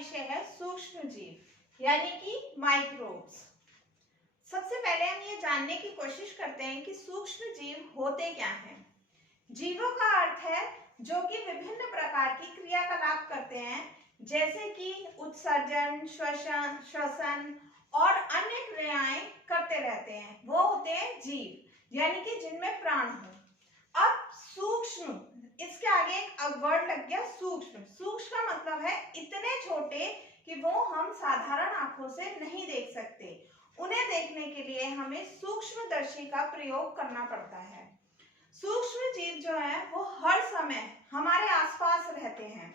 विषय है सूक्ष्म जीव यानी कि माइक्रोब्स। सबसे पहले हम ये जानने की कोशिश करते हैं कि सूक्ष्म जीव होते क्या हैं। जीवों का अर्थ है जो कि विभिन्न प्रकार की क्रियाकलाप करते हैं, जैसे कि उत्सर्जन, श्वसन और अन्य क्रियाएं करते रहते हैं, वो होते हैं जीव, यानी कि जिनमें प्राण हो। अब सूक्ष्म, इसके आगे एक वर्ड लग गया सूक्ष्म। सूक्ष्म का मतलब है इतने छोटे कि वो हम साधारण आंखों से नहीं देख सकते। उन्हें देखने के लिए हमें सूक्ष्मदर्शी का प्रयोग करना पड़ता है। सूक्ष्म जीव जो है वो हर समय हमारे आसपास रहते हैं,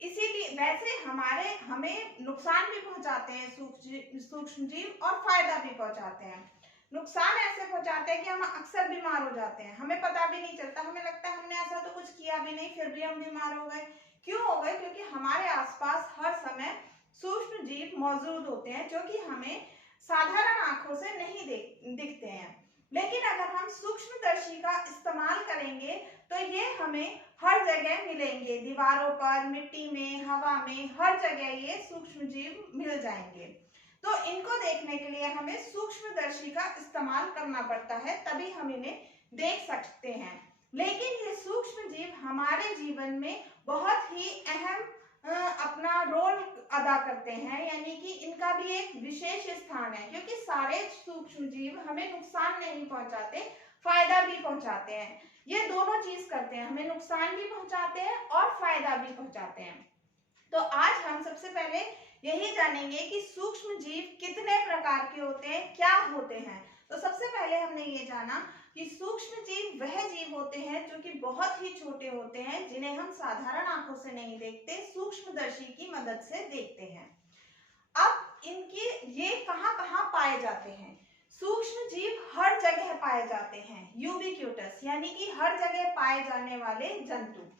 इसीलिए वैसे हमें नुकसान भी पहुंचाते हैं सूक्ष्म जीव और फायदा भी पहुंचाते हैं। नुकसान ऐसे पहुंचाते हैं कि हम अक्सर बीमार हो जाते हैं, हमें पता भी नहीं चलता, हमें लगता है हमने ऐसा तो कुछ किया भी नहीं फिर भी हम बीमार हो गए। क्यों हो गए? क्योंकि हमारे आसपास हर समय सूक्ष्म जीव मौजूद होते हैं जो कि हमें साधारण आंखों से नहीं दिखते हैं। लेकिन अगर हम सूक्ष्मदर्शी का इस्तेमाल करेंगे तो ये हमें हर जगह मिलेंगे, दीवारों पर, मिट्टी में, हवा में, हर जगह ये सूक्ष्म जीव मिल जाएंगे। तो इनको देखने के लिए हमें सूक्ष्मदर्शी का इस्तेमाल करना पड़ता है, तभी हम इन्हें देख सकते हैं। लेकिन ये सूक्ष्म जीव हमारे जीवन में बहुत ही अहम अपना रोल अदा करते हैं, यानी कि इनका भी एक विशेष स्थान है, क्योंकि सारे सूक्ष्म जीव हमें नुकसान नहीं पहुंचाते, फायदा भी पहुंचाते हैं। ये दोनों चीज करते हैं, हमें नुकसान भी पहुंचाते हैं और फायदा भी पहुंचाते हैं। तो आज हम सबसे पहले यही जानेंगे कि सूक्ष्म जीव कितने प्रकार के होते हैं, क्या होते हैं। तो सबसे पहले हमने ये जाना कि सूक्ष्म जीव वह जीव होते हैं जो कि बहुत ही छोटे होते हैं, जिन्हें हम साधारण आंखों से नहीं देखते, सूक्ष्मदर्शी की मदद से देखते हैं। अब इनके ये कहाँ-कहाँ पाए जाते हैं? सूक्ष्म जीव हर जगह पाए जाते हैं, यूबिक्यूटस यानी कि हर जगह पाए जाने वाले जंतु।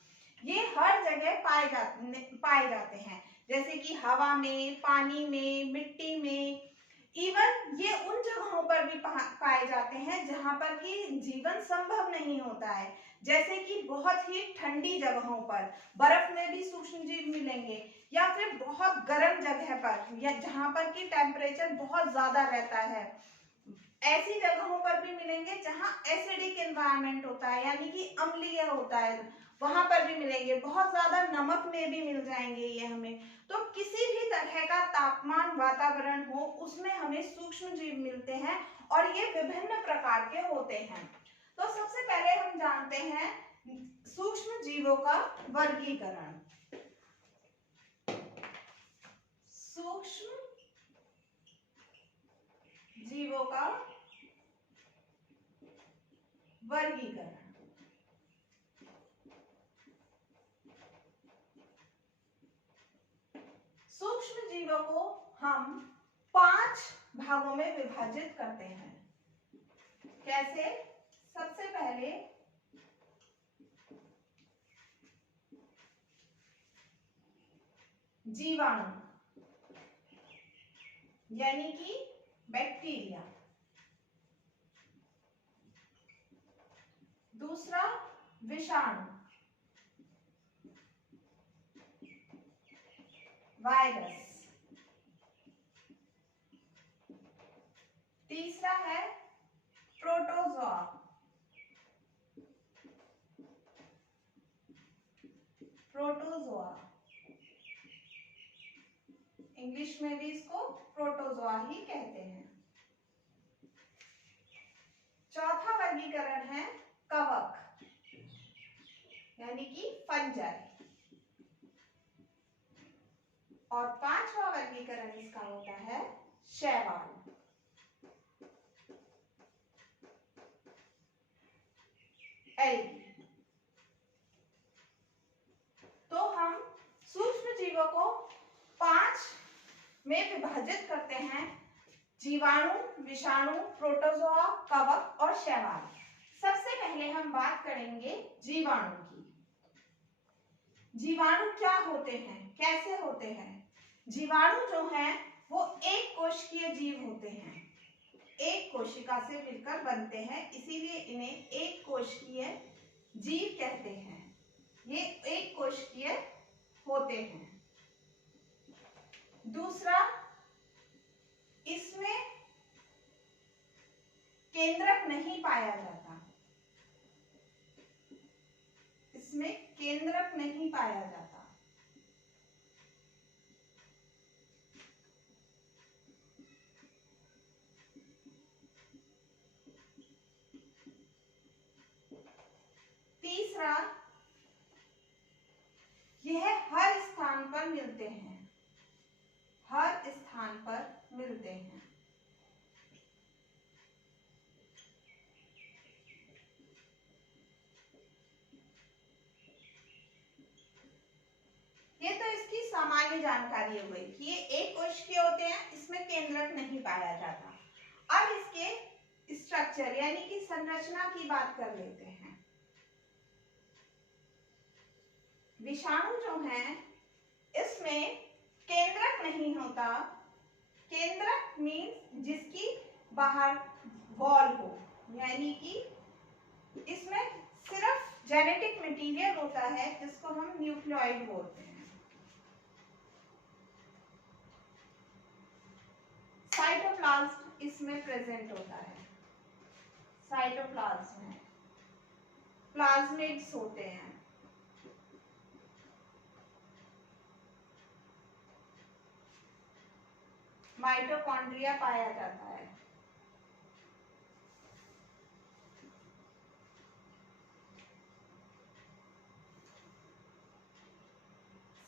ये हर जगह पाए जाते हैं, जैसे कि हवा में, पानी में, मिट्टी में। इवन ये उन जगहों पर भी पाए जाते हैं जहां पर कि जीवन संभव नहीं होता है, जैसे कि बहुत ही ठंडी जगहों पर, बर्फ में भी सूक्ष्म जीव मिलेंगे, या फिर बहुत गर्म जगह पर, या जहां पर कि टेम्परेचर बहुत ज्यादा रहता है, ऐसी जगहों पर भी मिलेंगे जहां एसिडिक एनवायरनमेंट होता है, यानी कि अम्लीय होता है, वहां पर भी मिलेंगे। बहुत ज्यादा नमक में भी मिल जाएंगे ये हमें। तो किसी भी तरह का तापमान वातावरण हो, उसमें हमें सूक्ष्म जीव मिलते हैं और ये विभिन्न प्रकार के होते हैं। तो सबसे पहले हम जानते हैं सूक्ष्म जीवों का वर्गीकरण। सूक्ष्म जीवों का वर्गीकरण। सूक्ष्म जीवों को हम 5 भागों में विभाजित करते हैं। कैसे? सबसे पहले जीवाणु यानी कि बैक्टीरिया, दूसरा विषाणु, वायरस, तीसरा है प्रोटोजोआ, इंग्लिश में भी इसको प्रोटोजोआ ही कहते हैं। चौथा वर्गीकरण है कवक यानी कि फंजाई, और 5वां वर्गीकरण इसका होता है शैवाल। तो हम सूक्ष्म जीवों को 5 में विभाजित करते हैं: जीवाणु, विषाणु, प्रोटोजोआ, कवक और शैवाल। सबसे पहले हम बात करेंगे जीवाणु की। जीवाणु क्या होते हैं, कैसे होते हैं? जीवाणु जो हैं वो एक कोशिकीय जीव होते हैं, एक कोशिका से मिलकर बनते हैं, इसीलिए इन्हें एक कोशिकीय जीव कहते हैं। ये एक कोशिकीय होते हैं। दूसरा, इसमें केंद्रक नहीं पाया जाता, इसमें केंद्रक नहीं पाया जाता। तीसरा, यह हर स्थान पर मिलते हैं, हर स्थान पर मिलते हैं। ये तो इसकी सामान्य जानकारी हो गई कि ये एक कोश के होते हैं, इसमें केंद्रक नहीं पाया जाता। अब इसके स्ट्रक्चर यानी कि संरचना की बात कर लेते हैं। विषाणु जो है इसमें केंद्रक नहीं होता। केंद्रक मीन्स जिसकी बाहर वॉल हो, यानी कि इसमें सिर्फ जेनेटिक मटेरियल होता है जिसको हम न्यूक्लियोइड बोलते हैं। साइटोप्लाज्म इसमें प्रेजेंट होता है, साइटोप्लाज्म में प्लाज्मिड्स होते हैं। माइटोकॉन्ड्रिया पाया जाता है।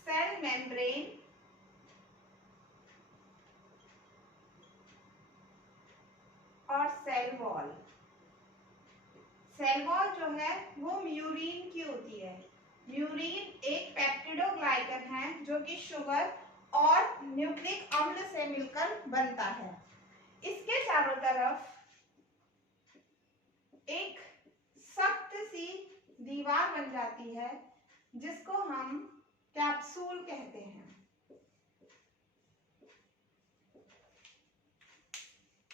सेल मेम्ब्रेन और सेल वॉल। सेल वॉल जो है वो म्यूरिन की होती है। म्यूरिन एक पेप्टिडोग्लाइकन है जो कि शुगर और न्यूक्लिक अम्ल से मिलकर बनता है। इसके चारों तरफ एक सख्त सी दीवार बन जाती है जिसको हम कैप्सूल कहते हैं।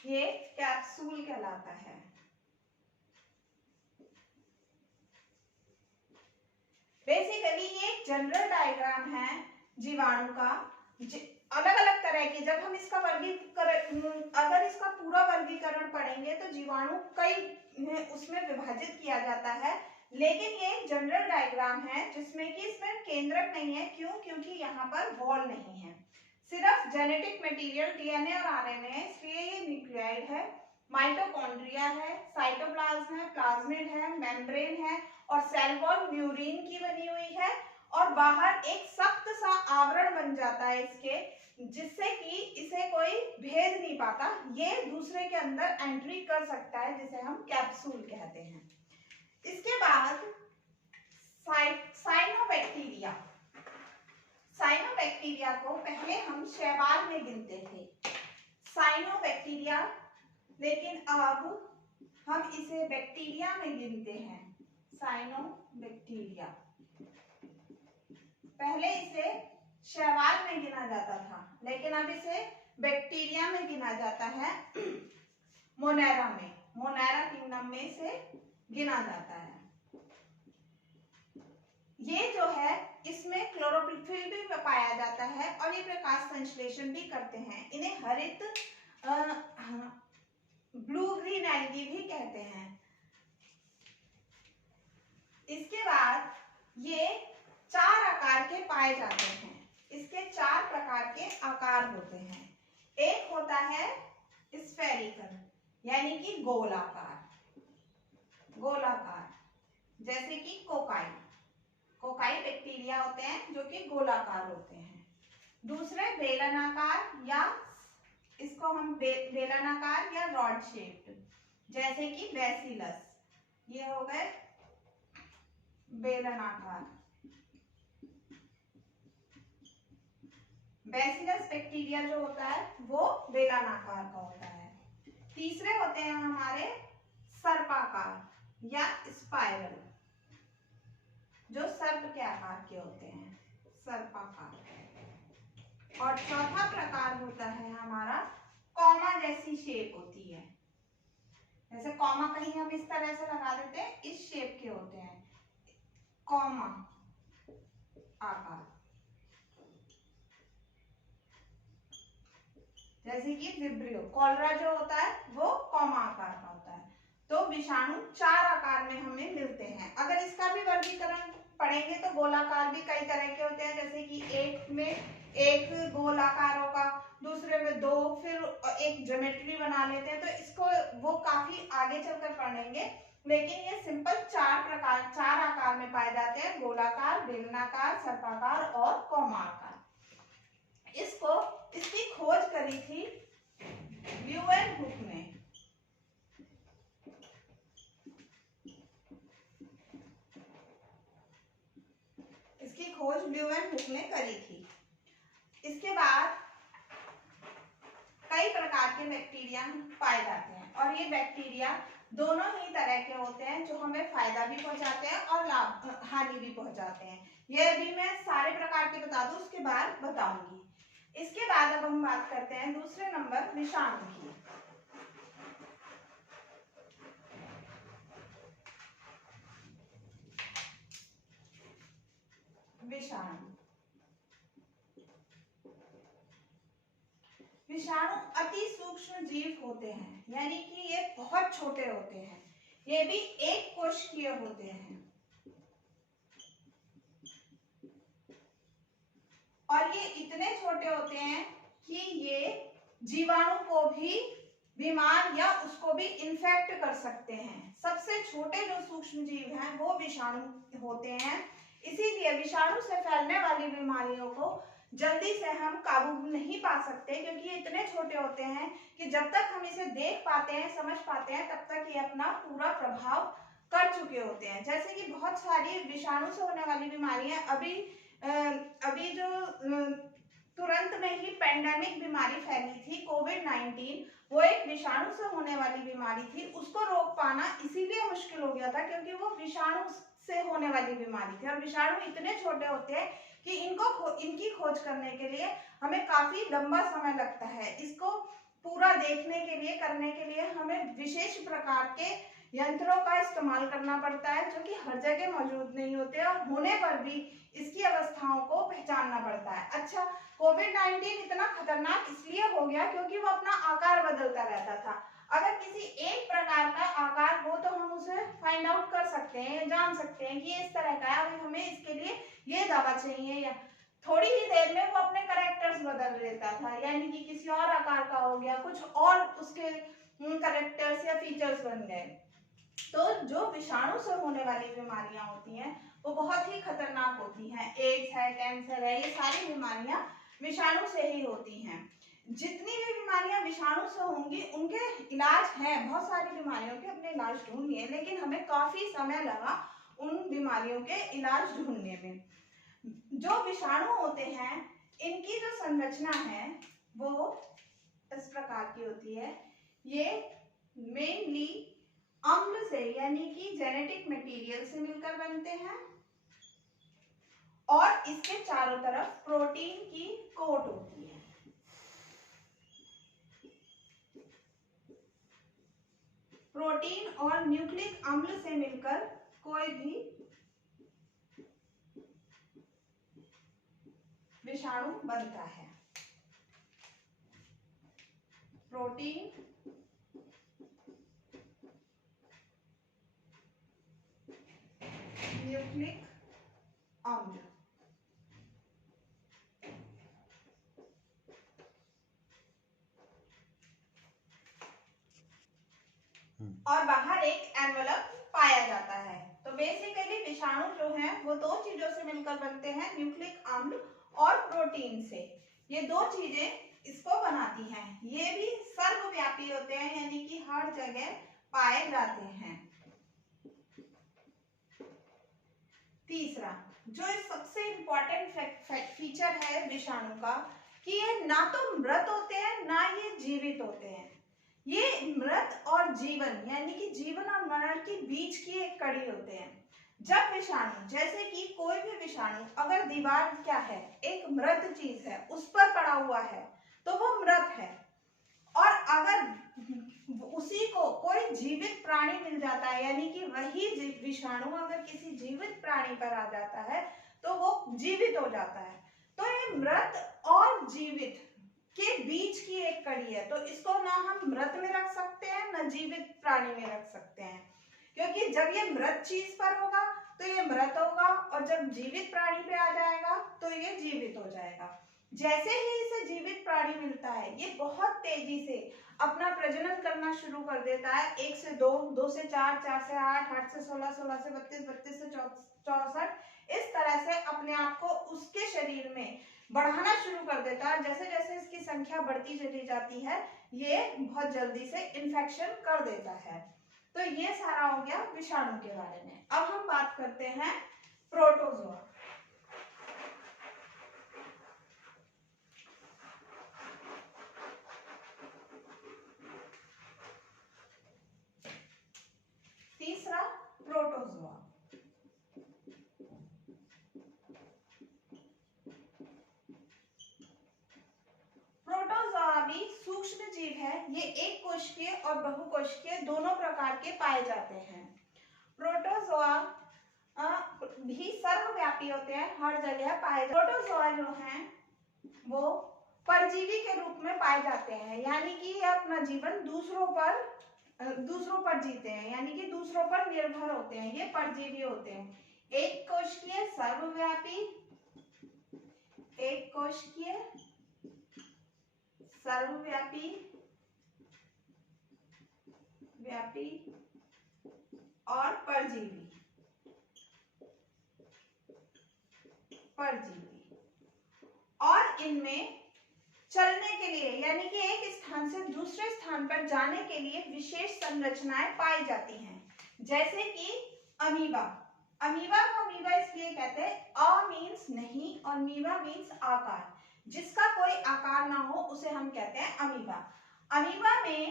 ये कैप्सूल कहलाता है। बेसिकली ये एक जनरल डायग्राम है जीवाणु का। अलग अलग तरह के, जब हम इसका वर्गीकरण, अगर इसका पूरा वर्गीकरण पढ़ेंगे तो जीवाणु कई उसमें विभाजित किया जाता है, लेकिन ये एक जनरल डायग्राम है जिसमें कि इसमें केंद्रक नहीं है। क्यों? क्योंकि यहाँ पर वॉल नहीं है, सिर्फ जेनेटिक मटेरियल डीएनए और आरएनए है, इसलिए ये न्यूक्लियोइड है। माइटोकॉन्ड्रिया है, साइटोप्लाज्म है, प्लाज्मिड है, मेम्ब्रेन है और सेल वॉल म्यूरिन की बनी हुई है और बाहर एक सख्त सा आवरण बन जाता है इसके, जिससे कि इसे कोई भेद नहीं पाता, ये दूसरे के अंदर एंट्री कर सकता है, जिसे हम कैप्सूल कहते हैं। इसके बाद साइनोबैक्टीरिया। साइनोबैक्टीरिया को पहले हम शैवाल में गिनते थे, साइनोबैक्टीरिया, लेकिन अब हम इसे बैक्टीरिया में गिनते हैं। साइनोबैक्टीरिया, पहले इसे शैवाल में गिना जाता था, लेकिन अब इसे बैक्टीरिया में गिना जाता है। मोनेरा में, मोनेरा किंगडम में इसे गिना जाता है। ये जो है इसमें क्लोरोफिल भी पाया जाता है और ये प्रकाश संश्लेषण भी करते हैं। इन्हें हरित ब्लू ग्रीन एल्गी भी कहते हैं। इसके बाद ये 4 आकार के पाए जाते हैं। इसके 4 प्रकार के आकार होते हैं। एक होता है स्फेरिकल, यानी कि गोलाकार, गोलाकार, जैसे कि कोकाई। कोकाई बैक्टीरिया होते हैं जो कि गोलाकार होते हैं। दूसरे बेलनाकार, या इसको हम बेलनाकार या रॉड शेप्ड, जैसे कि बैसिलस, ये हो गए बेलनाकार। बैसिलस बैक्टीरिया जो होता है वो बेलनाकार का होता है। तीसरे होते हैं हमारे सर्पाकार या स्पाइरल, जो सर्प के आकार के होते हैं, सर्पाकार। और चौथा प्रकार होता है हमारा कॉमा जैसी शेप होती है, जैसे कॉमा कहीं हम इस तरह से लगा देते हैं, इस शेप के होते हैं, कॉमा आकार। जैसे कि विब्रियो। कॉलरा जो होता है वो कॉमा आकार का होता है। तो विषाणु 4 आकार में हमें मिलते हैं। अगर इसका भी वर्गीकरण पढ़ेंगे तो गोलाकार भी कई तरह के होते हैं, जैसे कि एक में एक गोलाकार होगा, दूसरे में 2, फिर एक ज्योमेट्री बना लेते हैं। तो इसको वो काफी आगे चलकर पढ़ेंगे, लेकिन ये सिंपल 4 आकार में पाए जाते हैं: गोलाकार, बेलनाकार, सर्पाकार और कौमाकार। इसकी खोज करी थी ल्यूवेनहुक ने। इसकी खोज ल्यूवेनहुक ने करी थी। इसके बाद कई प्रकार के बैक्टीरिया पाए जाते हैं, और ये बैक्टीरिया दोनों ही तरह के होते हैं, जो हमें फायदा भी पहुंचाते हैं और हानि भी पहुंचाते हैं। ये अभी मैं सारे प्रकार के बता दूं, उसके बाद बताऊंगी। इसके बाद अब हम बात करते हैं दूसरे नंबर विषाणु की। विषाणु अति सूक्ष्म जीव होते हैं, यानी कि ये बहुत छोटे होते हैं। ये भी एक कोशिकीय होते हैं, और ये इतने छोटे होते हैं कि ये जीवाणु को भी बीमार या उसको भी इन्फेक्ट कर सकते हैं। सबसे छोटे जो सूक्ष्म जीव हैं वो विषाणु होते हैं। इसीलिए विषाणु से फैलने वाली बीमारियों को जल्दी से हम काबू नहीं पा सकते, क्योंकि ये इतने छोटे होते हैं कि जब तक हम इसे देख पाते हैं, समझ पाते हैं, तब तक ये अपना पूरा प्रभाव कर चुके होते हैं। जैसे कि बहुत सारी विषाणु से होने वाली बीमारियां अभी जो तुरंत में ही पेंडेमिक बीमारी फैली थी कोविड-19, वो एक विषाणु से होने वाली बीमारी थी। उसको रोक पाना इसीलिए मुश्किल हो गया था क्योंकि वो विषाणु से होने वाली बीमारी थी, और विषाणु इतने छोटे होते हैं कि इनकी खोज करने के लिए हमें काफी लंबा समय लगता है। इसको पूरा देखने के लिए, करने के लिए हमें विशेष प्रकार के यंत्रों का इस्तेमाल करना पड़ता है, जो कि हर जगह मौजूद नहीं होते, और होने पर भी इसकी अवस्थाओं को पहचानना पड़ता है। अच्छा, कोविड-19 इतना खतरनाक इसलिए हो गया क्योंकि वो अपना आकार बदलता रहता था। अगर किसी एक प्रकार का आकार हो तो हम उसे फाइंड आउट कर सकते हैं, जान सकते हैं कि ये इस तरह का है, अभी हमें इसके लिए ये दवा चाहिए, या थोड़ी ही देर में वो अपने कैरेक्टर्स बदल लेता था, यानी कि किसी और आकार का हो गया, कुछ और उसके कैरेक्टर्स या फीचर्स बन गए। तो जो विषाणु से होने वाली बीमारियां होती हैं वो बहुत ही खतरनाक होती हैं। एड्स है, कैंसर है, ये सारी बीमारियां विषाणु से ही होती हैं। जितनी भी बीमारियां विषाणु से होंगी उनके इलाज हैं, बहुत सारी बीमारियों के अपने इलाज ढूंढिए, लेकिन हमें काफी समय लगा उन बीमारियों के इलाज ढूंढने में। जो विषाणु होते हैं इनकी जो संरचना है वो इस प्रकार की होती है। ये मेनली अम्ल से, यानी कि जेनेटिक मटेरियल से मिलकर बनते हैं, और इसके चारों तरफ प्रोटीन की कोट होती है। प्रोटीन और न्यूक्लिक अम्ल से मिलकर कोई भी विषाणु बनता है। प्रोटीन, न्यूक्लिक अम्ल, और बाहर एक एनवेलप पाया जाता है। तो बेसिकली विषाणु जो हैं वो 2 चीजों से मिलकर बनते हैं, न्यूक्लिक अम्ल और प्रोटीन से। ये 2 चीजें इसको बनाती हैं। ये भी सर्वव्यापी होते हैं, यानी कि हर जगह पाए जाते हैं। तीसरा, जो सबसे इंपॉर्टेंट फीचर है विषाणु का, कि ये ना तो मृत होते हैं ना ये जीवित होते हैं। ये मृत और जीवन, यानी कि जीवन और मरण के बीच की एक कड़ी होते हैं। जब विषाणु, जैसे कि कोई भी विषाणु अगर दीवार क्या है, एक मृत चीज है, उस पर पड़ा हुआ है तो वो मृत है, और अगर उसी को कोई जीवित प्राणी मिल जाता है, यानी कि वही विषाणु अगर किसी जीवित प्राणी पर आ जाता है तो वो जीवित हो जाता है। तो ये मृत और जीवित के ये बीच की एक कड़ी है, तो इसको ना हम मृत में रख सकते हैं ना जीवित प्राणी में रख सकते हैं, क्योंकि जब ये मृत चीज पर होगा तो ये मृत होगा और जब जीवित प्राणी पे आ जाएगा तो ये जीवित हो जाएगा। जैसे ही इसे जीवित प्राणी मिलता है ये बहुत तेजी से अपना प्रजनन करना शुरू कर देता है। 1 से 2, 2 से 4, 4 से 8, 8 से 16, 16 से 32, 32 से 64, इस तरह से अपने आप को उसके शरीर में बढ़ाना शुरू कर देता है। जैसे जैसे इसकी संख्या बढ़ती चली जाती है ये बहुत जल्दी से इन्फेक्शन कर देता है। तो ये सारा हो गया विषाणु के बारे में। अब हम बात करते हैं प्रोटोजोआ। तीसरा प्रोटोजोआ। प्रोटोजोआ भी सूक्ष्म जीव है। ये एक कोशिकीय और बहुकोशिकीय दोनों प्रकार के पाए जाते हैं। प्रोटोजोआ भी सर्वव्यापी होते हैं, हर जगह पाए जाते हैं। प्रोटोजोआ जो हैं वो परजीवी के रूप में पाए जाते हैं, यानी कि ये अपना जीवन दूसरों पर जीते हैं, यानी कि दूसरों पर निर्भर होते हैं। ये परजीवी होते हैं। एक कोशिकीय सर्वव्यापी, एक कोशिकीय सर्वव्यापी, व्यापी और परजीवी। और इनमें चलने के लिए यानी कि एक स्थान से दूसरे स्थान पर जाने के लिए विशेष संरचनाएं पाई जाती हैं, जैसे कि अमीबा। अमीबा को अमीबा इसलिए कहते हैं, अ मीन्स नहीं और मीबा मीन्स आकार। जिसका कोई आकार ना हो उसे हम कहते हैं अमीबा। अमीबा में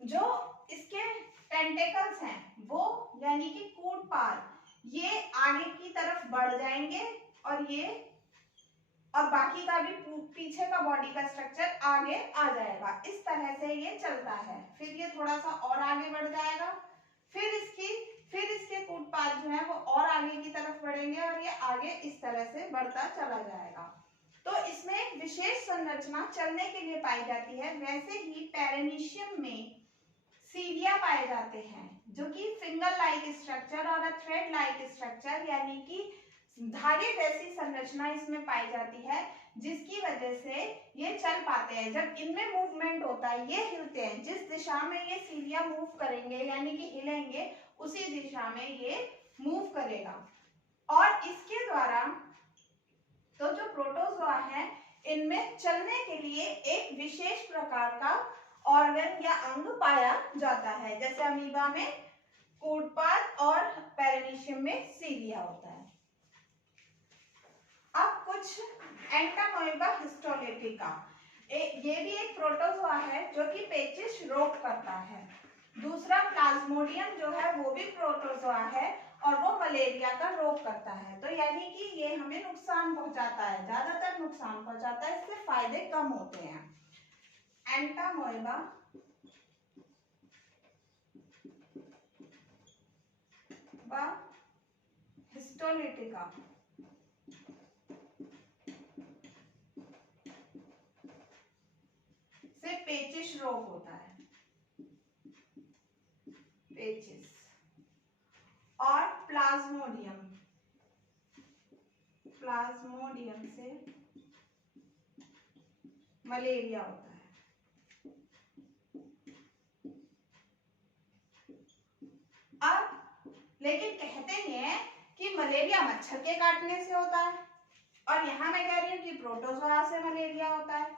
जो इसके टेंटेकल्स हैं वो यानी कि कूटपाल ये आगे की तरफ बढ़ जाएंगे और बाकी का भी पीछे का बॉडी का स्ट्रक्चर आगे आ जाएगा। इस तरह से ये चलता है। फिर ये थोड़ा सा और आगे बढ़ जाएगा, फिर इसके कूटपाल जो है वो और आगे की तरफ बढ़ेंगे और ये आगे इस तरह से बढ़ता चला जाएगा। तो इसमें एक विशेष संरचना चलने के लिए पाई जाती है। वैसे ही पैरामीशियम में सीलिया पाए जाते हैं, जो कि फिंगर लाइक स्ट्रक्चर और थ्रेड लाइक स्ट्रक्चर यानी कि धागे जैसी संरचना इसमें पाई जाती है, जिसकी वजह से ये चल पाते हैं। जब इनमें मूवमेंट होता है ये हिलते हैं, जिस दिशा में ये सीलिया मूव करेंगे यानी कि हिलेंगे उसी दिशा में ये मूव करेगा। और इसके द्वारा तो जो प्रोटोजोआ है इनमें चलने के लिए एक विशेष प्रकार का ऑर्गन या अंग पाया जाता है, जैसे अमीबा में कूटपाल और पैरामीशियम में सीलिया होता है। अब कुछ एंटामोeba हिस्टोलिटिका, ये भी एक प्रोटोजोआ है जो कि पेचिश रोग करता है। दूसरा प्लाज्मोडियम जो है वो भी प्रोटोजोआ है और वो मलेरिया का रोग करता है। तो यानी कि ये हमें नुकसान पहुंचाता है, ज्यादातर नुकसान पहुंचाता है, इससे फायदे कम होते हैं। एंटामोeba हिस्टोलिटिका से पेचिश रोग होता है, पेचिस। और प्लाज्मोडियम से मलेरिया होता है। अब लेकिन कहते हैं कि मलेरिया मच्छर के काटने से होता है और यहाँ मैं कह रही हूँ कि प्रोटोजोआ से मलेरिया होता है।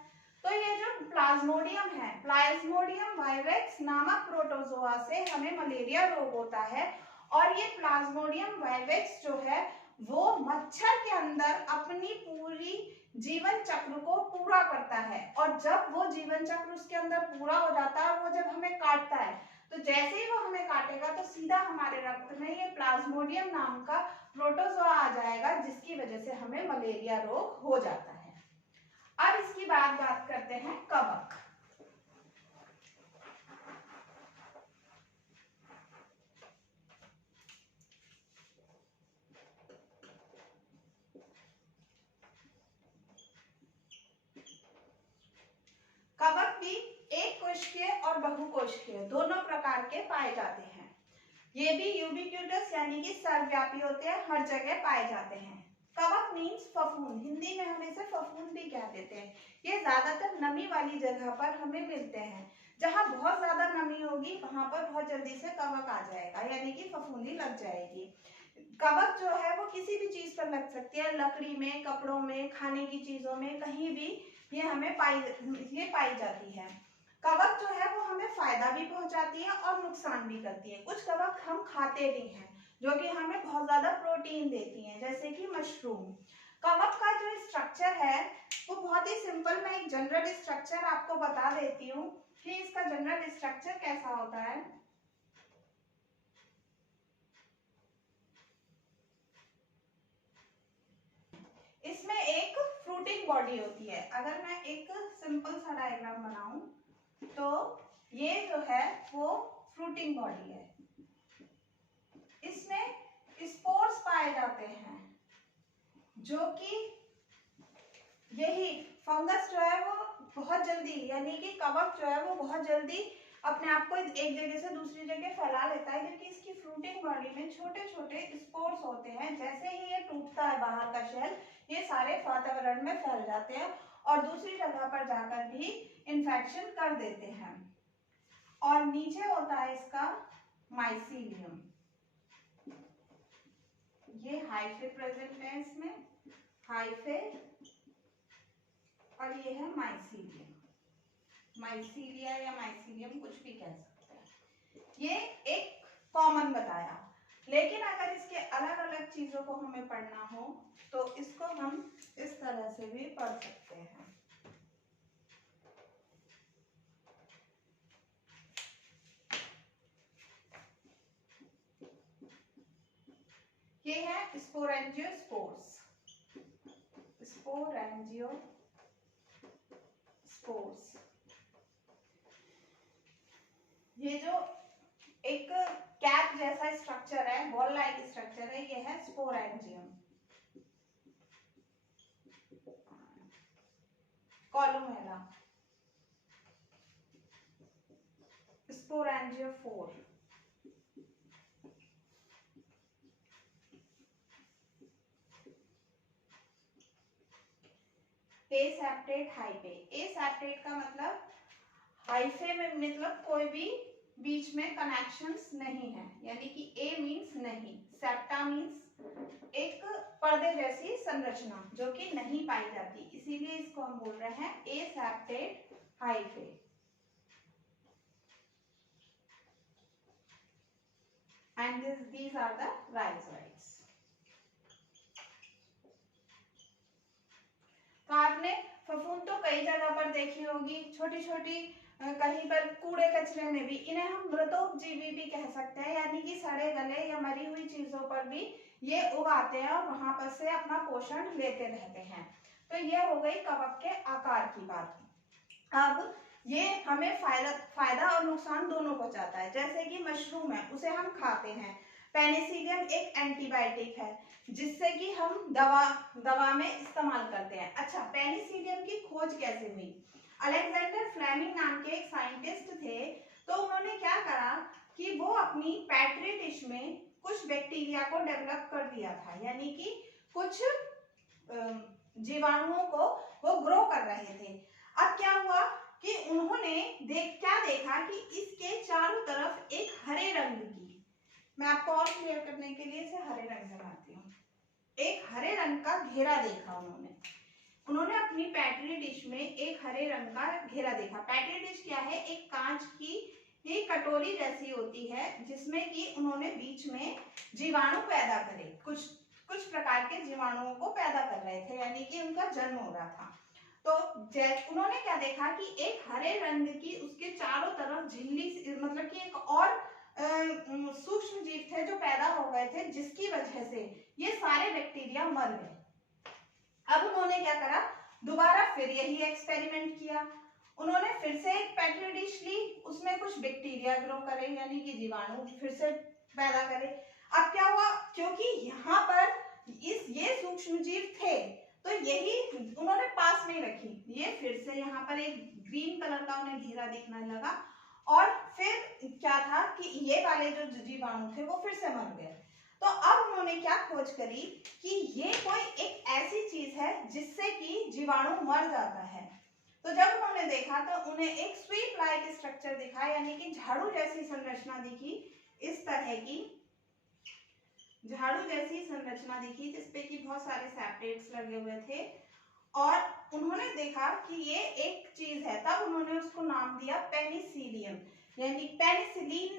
तो ये जो प्लाज्मोडियम है, प्लाज्मोडियम वाइवेक्स नामक प्रोटोजोआ से हमें मलेरिया रोग होता है। और ये प्लाज्मोडियम वाइवेक्स जो है वो मच्छर के अंदर अपनी पूरी जीवन चक्र को पूरा करता है और जब वो जीवन चक्र उसके अंदर पूरा हो जाता है, वो जब हमें काटता है तो जैसे ही वो हमें काटेगा तो सीधा हमारे रक्त में ये प्लाज्मोडियम नाम का प्रोटोजोआ आ जाएगा, जिसकी वजह से हमें मलेरिया रोग हो जाता है। अब इसकी बात करते हैं कवक। कोशिकीय और बहुकोशिकीय दोनों प्रकार के पाए जाते हैं। ये भी यूबिक्यूटस यानी कि सर्वव्यापी होते हैं, हर जगह पाए जाते हैं। कवक मीन्स फफूंद, हिंदी में हम इसे फफूंद भी कह देते हैं। ये ज्यादातर नमी वाली जगह पर हमें मिलते हैं। जहाँ बहुत ज्यादा नमी होगी वहां पर बहुत जल्दी से कवक आ जाएगा, यानी कि फफूंदी लग जाएगी। कवक जो है वो किसी भी चीज पर लग सकती है, लकड़ी में, कपड़ों में, खाने की चीजों में, कहीं भी ये हमें पाई जाती है। कवक जो है वो हमें फायदा भी पहुंचाती है और नुकसान भी करती है। कुछ कवक हम खाते भी हैं जो कि हमें बहुत ज्यादा प्रोटीन देती हैं, जैसे कि मशरूम। कवक का जो स्ट्रक्चर है वो बहुत ही सिंपल, मैं एक जनरल स्ट्रक्चर आपको बता देती हूँ कि इसका जनरल स्ट्रक्चर कैसा होता है। इसमें एक फ्रूटिंग बॉडी होती है। अगर मैं एक सिंपल सा डायग्राम बनाऊं तो ये जो है वो फ्रूटिंग बॉडी है। इसमें स्पोर्स पाए जाते हैं जो कि यही फंगस जो है वो बहुत जल्दी, यानी कि कवक जो है वो बहुत जल्दी अपने आप को एक जगह से दूसरी जगह फैला लेता है, क्योंकि इसकी फ्रूटिंग बॉडी में छोटे छोटे स्पोर्स होते हैं। जैसे ही ये टूटता है बाहर का शेल, ये सारे वातावरण में फैल जाते हैं और दूसरी जगह पर जाकर भी इन्फेक्शन कर देते हैं। और नीचे होता है इसका माइसीलियम, ये हाइफे प्रेजेंट है इसमें, हाइफे, और ये है माइसीलियम, माइसीलिया या माइसीलियम कुछ भी कह सकते हैं। ये एक कॉमन बताया, लेकिन अगर इसके अलग अलग चीजों को हमें पढ़ना हो तो इसको हम इस तरह से भी पढ़ सकते हैं। ये है स्पोरेंजियोस्पोर्स, स्पोरेंजियोस्पोर्स। ये जो एक कैप जैसा स्ट्रक्चर है, बॉल लाइक स्ट्रक्चर है, ये है sporangium. Columella, sporangiophore, aseptate, hyphae. Aseptate का मतलब हाइफे में मतलब कोई भी बीच में कनेक्शंस नहीं है, यानी कि ए मींस नहीं, सेप्टा मींस एक पर्दे जैसी संरचना जो कि नहीं पाई जाती, इसीलिए इसको हम बोल रहे हैं aseptate hyphae. And these are the rhizoids। तो आपने फफूंद तो कई जगह पर देखी होगी, छोटी छोटी, कहीं पर कूड़े कचरे में भी। इन्हें हम मृतोपजीवी भी कह सकते हैं, यानी कि सड़े गले या मरी हुई चीजों पर भी ये उगाते हैं और वहां पर से अपना पोषण लेते रहते हैं। तो ये हो गई कवक के आकार की बात। अब ये हमें फायदा और नुकसान दोनों पहुंचाता है। जैसे कि मशरूम है, उसे हम खाते हैं। पेनिसिलियम एक एंटीबायोटिक है जिससे कि हम दवा में इस्तेमाल करते हैं। अच्छा, पेनिसिलियम की खोज कैसे हुई? अलेक्जेंडर फ्लेमिंग नाम के एक साइंटिस्ट थे, तो उन्होंने क्या करा कि वो अपनी पेट्री डिश में कुछ बैक्टीरिया को डेवलप कर दिया था, यानी कि कुछ जीवाणुओं को वो ग्रो कर रहे थे। अब क्या हुआ कि उन्होंने क्या देखा कि इसके चारों तरफ एक हरे रंग की, मैं आपको और क्लियर करने के लिए इसे हरे रंग से बनाती हूँ, एक हरे रंग का घेरा देखा उन्होंने अपनी पैट्री डिश में एक हरे रंग का घेरा देखा। पैट्री डिश क्या है? एक कांच की एक कटोरी जैसी होती है जिसमें कि उन्होंने बीच में जीवाणु पैदा करे, कुछ प्रकार के जीवाणुओं को पैदा कर रहे थे, यानी कि उनका जन्म हो रहा था। तो उन्होंने क्या देखा कि एक हरे रंग की उसके चारों तरफ झिल्ली, मतलब कि एक और सूक्ष्म जीव थे जो पैदा हो गए थे, जिसकी वजह से ये सारे बैक्टीरिया मर गए। अब उन्होंने क्या करा, दोबारा फिर यही एक्सपेरिमेंट किया। उन्होंने फिर से एक पेट्री डिश ली, उसमें कुछ बैक्टीरिया ग्रो करे, यानी कि जीवाणु फिर से पैदा करे। अब क्या हुआ, क्योंकि यहाँ पर ये सूक्ष्म जीव थे तो यही उन्होंने पास में रखी, ये फिर से यहाँ पर एक ग्रीन कलर का उन्हें घेरा दिखने लगा और फिर क्या था कि ये वाले जो जीवाणु थे वो फिर से मर गए। तो अब उन्होंने क्या खोज करी कि ये कोई एक ऐसी चीज है जिससे कि जीवाणु मर जाता है। तो जब उन्होंने देखा तो उन्हें एक स्वीप लाइक स्ट्रक्चर दिखा, यानी कि झाड़ू जैसी संरचना दिखी, इस तरह की झाड़ू जैसी संरचना दिखी जिसपे कि बहुत सारे सेपरेट्स लगे हुए थे। और उन्होंने देखा कि ये एक चीज है, तब उन्होंने उसको नाम दिया पेनिसिलियम, यानी पेनिसिलियम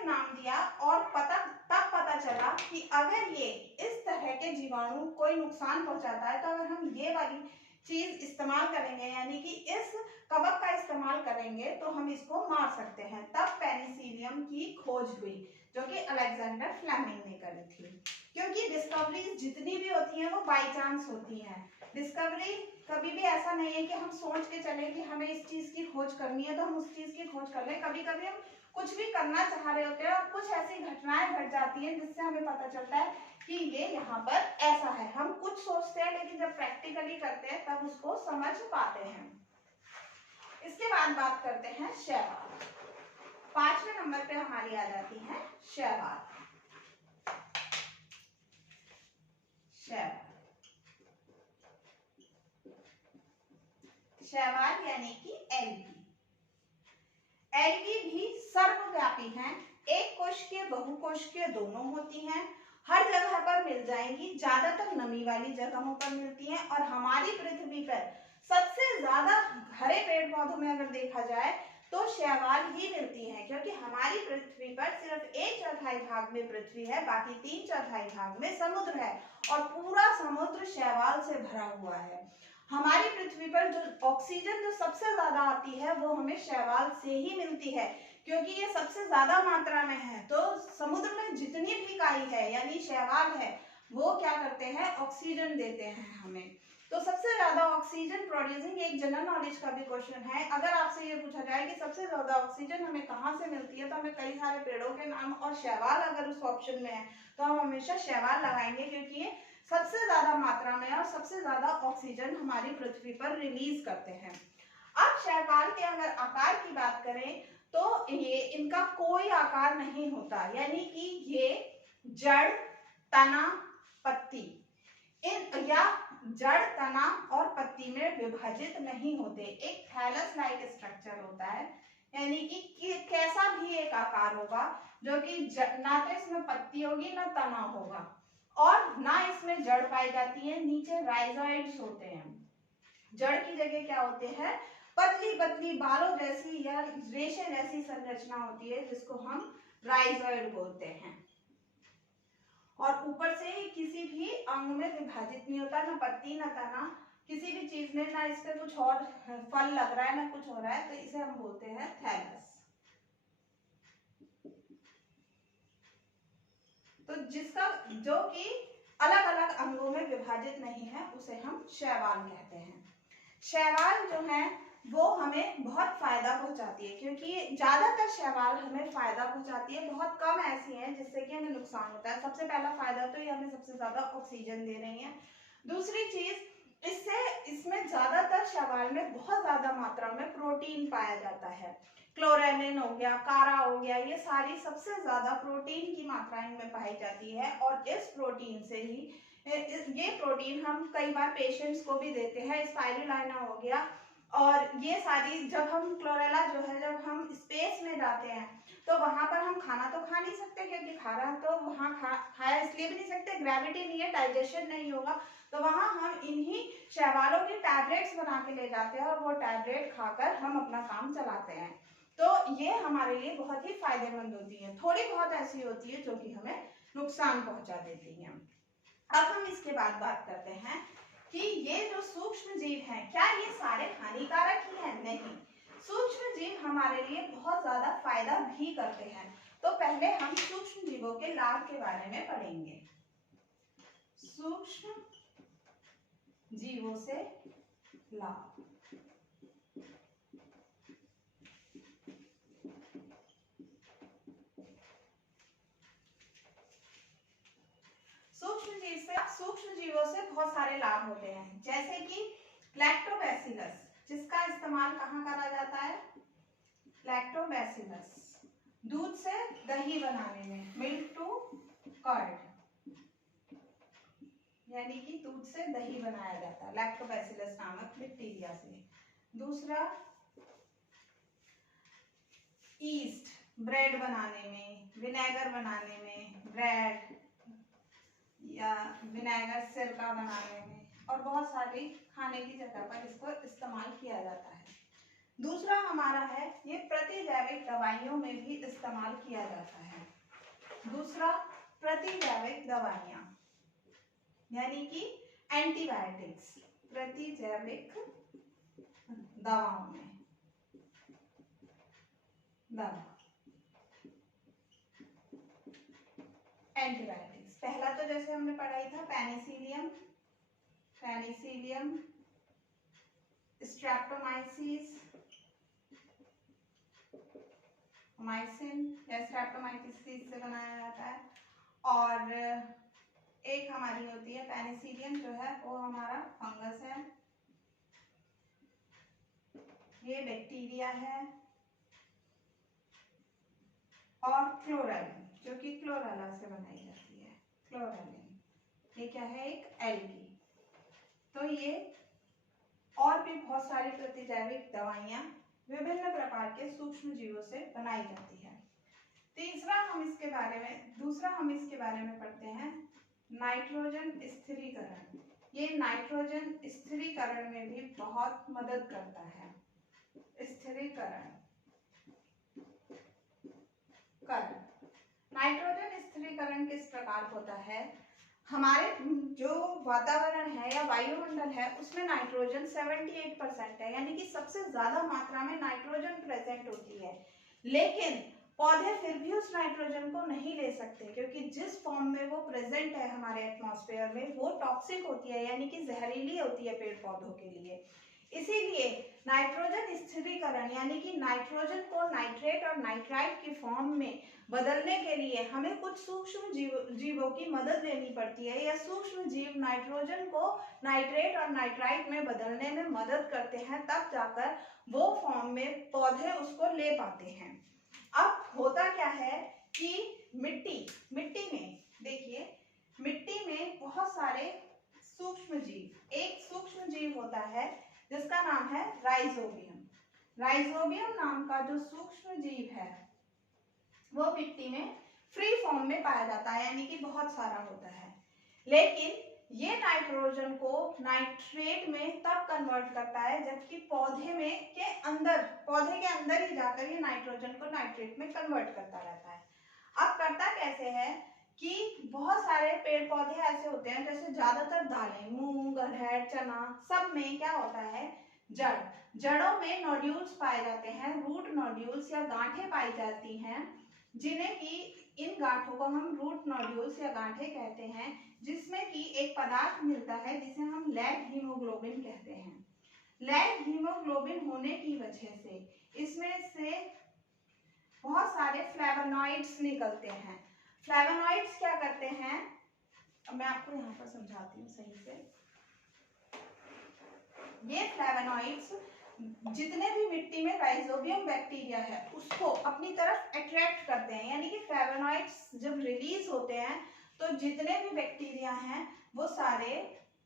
नाम दिया। और तब पता चला कि अगर ये इस तरह के जीवाणु कोई नुकसान पहुंचाता है तो अगर हम ये वाली चीज इस्तेमाल करेंगे, यानी कि इस कवक का इस्तेमाल करेंगे तो हम इसको मार सकते हैं। तब पेनिसिलियम की खोज हुई, जो कि अलेक्जेंडर फ्लेमिंग ने करी थी। क्योंकि डिस्कवरीज जितनी भी होती हैं वो बाय चांस होती हैं। डिस्कवरी कभी भी ऐसा नहीं है कि हम सोच के चले कि हमें इस चीज की खोज करनी है तो हम उस चीज की खोज कर लें। कभी कभी हम कुछ भी करना चाह रहे होते हैं और कुछ ऐसी घटनाएं घट जाती हैं जिससे हमें पता चलता है कि ये यहाँ पर ऐसा है। हम कुछ सोचते हैं लेकिन जब प्रैक्टिकली करते हैं तब उसको समझ पाते हैं। इसके बाद बात करते हैं शैवाल। 5वें नंबर पे हमारी आ जाती है शैवाल। शैवाल यानी कि एल्गी। एल्गी भी सर्वव्यापी हैं। एक कोशिकीय बहुकोशिकीय दोनों होती हैं, हर जगह पर मिल जाएंगी, ज्यादातर नमी वाली जगहों पर मिलती हैं। और हमारी पृथ्वी पर सबसे ज्यादा हरे पेड़ पौधों में अगर देखा जाए तो शैवाल ही मिलती है, क्योंकि हमारी पृथ्वी पर सिर्फ 1/4 भाग में पृथ्वी है, बाकी 3/4 भाग में समुद्र है और पूरा समुद्र शैवाल से भरा हुआ है। हमारी पृथ्वी पर जो ऑक्सीजन जो सबसे ज्यादा आती है वो हमें शैवाल से ही मिलती है, क्योंकि ये सबसे ज्यादा मात्रा में है। तो समुद्र में जितनी भी काई है यानी शैवाल है वो क्या करते हैं, ऑक्सीजन देते हैं हमें। तो सबसे ज्यादा ऑक्सीजन प्रोड्यूसिंग, एक जनरल नॉलेज का भी क्वेश्चन है, अगर आपसे ये पूछा जाए कि सबसे ज्यादा ऑक्सीजन हमें कहाँ से मिलती है तो हमें कई सारे पेड़ों के नाम और शैवाल अगर उस ऑप्शन में है तो हम हमेशा शैवाल लगाएंगे, क्योंकि ये सबसे ज्यादा मात्रा में और सबसे ज्यादा ऑक्सीजन हमारी पृथ्वी पर रिलीज करते हैं। अब शैवाल के अगर आकार की बात करें तो ये इनका कोई आकार नहीं होता, यानी कि ये जड़, तना, पत्ती या जड़, तना और पत्ती में विभाजित नहीं होते। एक थैलस लाइक स्ट्रक्चर होता है, यानी कि कैसा भी एक आकार होगा जो कि ना तो इसमें पत्ती होगी ना तना होगा और ना इसमें जड़ पाई जाती है। नीचे राइजोइड्स होते हैं। जड़ की जगह क्या होते हैं, पतली पतली बालों जैसी या रेशे जैसी संरचना होती है जिसको हम राइजोइड बोलते हैं। और ऊपर से किसी भी अंग में विभाजित नहीं होता, ना पत्ती ना तना, किसी भी चीज में ना इस पे कुछ और फल लग रहा है ना कुछ हो रहा है, तो इसे हम बोलते हैं थैलस। तो जिसका जो कि अलग अलग अंगों में विभाजित नहीं है उसे हम शैवाल कहते हैं। शैवाल जो है वो हमें बहुत फायदा पहुंचाती है, क्योंकि ज्यादातर शैवाल हमें फायदा पहुंचाती है, बहुत कम ऐसी हैं जिससे कि हमें नुकसान होता है। सबसे पहला फायदा तो ये हमें सबसे ज्यादा ऑक्सीजन दे रही है। दूसरी चीज, इसमें ज्यादातर शैवाल में बहुत ज्यादा मात्रा में प्रोटीन पाया जाता है। क्लोरेनिन हो गया, कारा हो गया, ये सारी सबसे ज्यादा प्रोटीन की मात्रा इनमें पाई जाती है। और इस प्रोटीन से ही ये प्रोटीन हम कई बार पेशेंट्स को भी देते हैं। स्पाइरुलिना हो गया और ये सारी, जब हम क्लोरेला जो है जब हम स्पेस में जाते हैं तो वहां पर हम खाना तो खा नहीं सकते, क्योंकि खाना तो वहां खाया इसलिए भी नहीं सकते, ग्रेविटी नहीं है, डाइजेशन नहीं होगा। तो वहां हम इन्हीं शैवालों की टैबलेट्स बना के ले जाते हैं और वो टैबलेट खाकर हम अपना काम चलाते हैं। तो ये हमारे लिए बहुत ही फायदेमंद होती है। थोड़ी बहुत ऐसी होती है जो कि हमें नुकसान पहुंचा देती है। अब हम इसके बाद बात करते हैं कि ये जो सूक्ष्म जीव हैं क्या ये सारे हानिकारक ही हैं? नहीं, सूक्ष्म जीव हमारे लिए बहुत ज्यादा फायदा भी करते हैं। तो पहले हम सूक्ष्म जीवों के लाभ के बारे में पढ़ेंगे। सूक्ष्म जीवों से लाभ। सूक्ष्म जीवों से बहुत सारे लाभ होते हैं, जैसे कि लैक्टोबैसिलस जिसका इस्तेमाल इस्तेमाल कहाँ करा जाता है? लैक्टोबैसिलस, दूध से दही बनाने में, मिल्क टू कर्ड, यानी कि दूध से दही बनाया जाता है लैक्टोबैसिलस नामक बैक्टीरिया से। दूसरा ईस्ट, ब्रेड बनाने में, विनेगर बनाने में, ब्रेड या विनेगर सिरका बनाने में, और बहुत सारी खाने की जगह पर इसको इस्तेमाल किया जाता है। दूसरा हमारा है ये प्रतिजैविक दवाइयों में भी इस्तेमाल किया जाता है। दूसरा प्रतिजैविक दवाइयाँ यानी कि एंटीबायोटिक्स, प्रतिजैविक दवाओं में एंटीबायोटिक्स। पहला तो जैसे हमने पढ़ाई था पेनिसिलियम, स्ट्रेप्टोमाइसिस, माइसिन या स्ट्रेप्टोमाइसिस से बनाया जाता है। और एक हमारी होती है पेनिसिलियम, जो है वो हमारा फंगस है, ये बैक्टीरिया है। और क्लोरालिन, जो कि क्लोरेला से बनाई जाती है, क्लोरालिन, ये क्या है? एक एल्गी। तो ये और भी बहुत सारी प्रतिजैविक दवाइयाँ विभिन्न प्रकार के सूक्ष्म जीवों से बनाई जाती है। दूसरा हम इसके बारे में पढ़ते हैं नाइट्रोजन स्थिरीकरण। ये नाइट्रोजन स्थिरीकरण में भी बहुत मदद करता है। स्थिरीकरण, नाइट्रोजन स्थिरीकरण किस प्रकार होता है? हमारे जो वातावरण है या वायुमंडल है उसमें नाइट्रोजन 78% है, यानी कि सबसे ज्यादा मात्रा में नाइट्रोजन प्रेजेंट होती है। लेकिन पौधे फिर भी उस नाइट्रोजन को नहीं ले सकते, क्योंकि जिस फॉर्म में वो प्रेजेंट है हमारे एटमॉस्फेयर में वो टॉक्सिक होती है, यानी कि जहरीली होती है पेड़ पौधों के लिए। इसीलिए नाइट्रोजन स्थिरीकरण यानी कि नाइट्रोजन को नाइट्रेट और नाइट्राइट की फॉर्म में बदलने के लिए हमें कुछ सूक्ष्म जीवों की मदद लेनी पड़ती है। यह सूक्ष्म जीव नाइट्रोजन को नाइट्रेट और नाइट्राइट में बदलने में मदद करते हैं, तब जाकर वो फॉर्म में पौधे उसको ले पाते हैं। अब होता क्या है कि मिट्टी में देखिए, मिट्टी में बहुत सारे सूक्ष्म जीव, एक सूक्ष्म जीव होता है जिसका नाम है राइजोबियम। राइजोबियम नाम का जो सूक्ष्म जीव है वो मिट्टी में फ्री फॉर्म में पाया जाता है, यानी कि बहुत सारा होता है। लेकिन ये नाइट्रोजन को नाइट्रेट में तब कन्वर्ट करता है जबकि पौधे के अंदर ही जाकर ये नाइट्रोजन को नाइट्रेट में कन्वर्ट करता रहता है। अब करता कैसे है कि बहुत सारे पेड़ पौधे ऐसे होते हैं, जैसे ज्यादातर दालें, मूंग, अरहर, चना, सब में क्या होता है? जड़ों में नोड्यूल्स पाए जाते हैं, रूट नोड्यूल्स या गांठें पाई जाती हैं, जिन्हें कि इन गांठों को हम रूट नोड्यूल्स या गांठें कहते हैं, जिसमें कि एक पदार्थ मिलता है जिसे हम लैग हीमोग्लोबिन कहते हैं। लैग हीमोग्लोबिन होने की वजह से इसमें से बहुत सारे फ्लेवोनॉइड्स निकलते हैं। फ्लेवोनॉइड्स क्या करते हैं? अब मैं आपको यहाँ पर समझाती हूँ सही से। ये फ्लेवोनॉइड्स जितने भी मिट्टी में राइजोबियम बैक्टीरिया है उसको अपनी तरफ अट्रैक्ट करते हैं, यानी कि फ्लेवोनॉइड्स जब रिलीज होते हैं तो जितने भी बैक्टीरिया हैं वो सारे